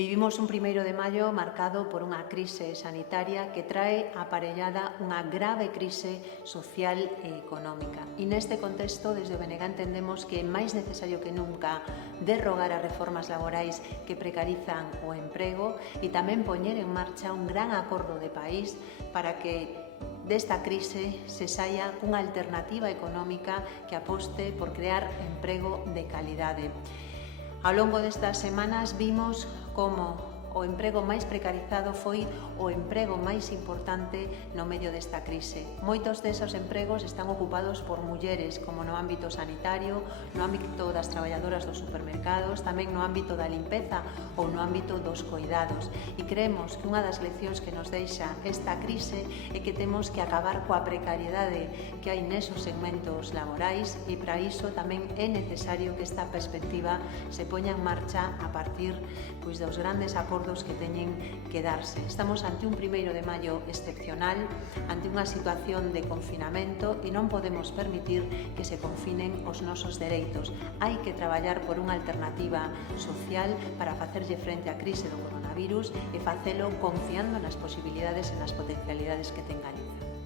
Vivimos un 1º de maio marcado por unha crise sanitaria que trae aparellada unha grave crise social e económica. E neste contexto, desde o BNG entendemos que é máis necesario que nunca derrogar as reformas laborais que precarizan o emprego e tamén poñer en marcha un gran acordo de país para que desta crise se saia unha alternativa económica que aposte por crear emprego de calidade. Ao longo destas semanas vimos como o emprego máis precarizado foi o emprego máis importante no medio desta crise. Moitos desos empregos están ocupados por mulleres, como no ámbito sanitario, no ámbito das traballadoras dos supermercados, tamén no ámbito da limpeza ou no ámbito dos coidados. E creemos que unha das leccións que nos deixa esta crise é que temos que acabar coa precariedade que hai nesos segmentos laborais e para iso tamén é necesario que esta perspectiva se poña en marcha a partir dos grandes acordos que teñen que darse. Estamos ante un 1º de maio excepcional, ante unha situación de confinamento e non podemos permitir que se confinen os nosos dereitos. Hai que traballar por unha alternativa social para facerlle frente á crise do coronavirus e facelo confiando nas posibilidades e nas potencialidades que ten Galiza.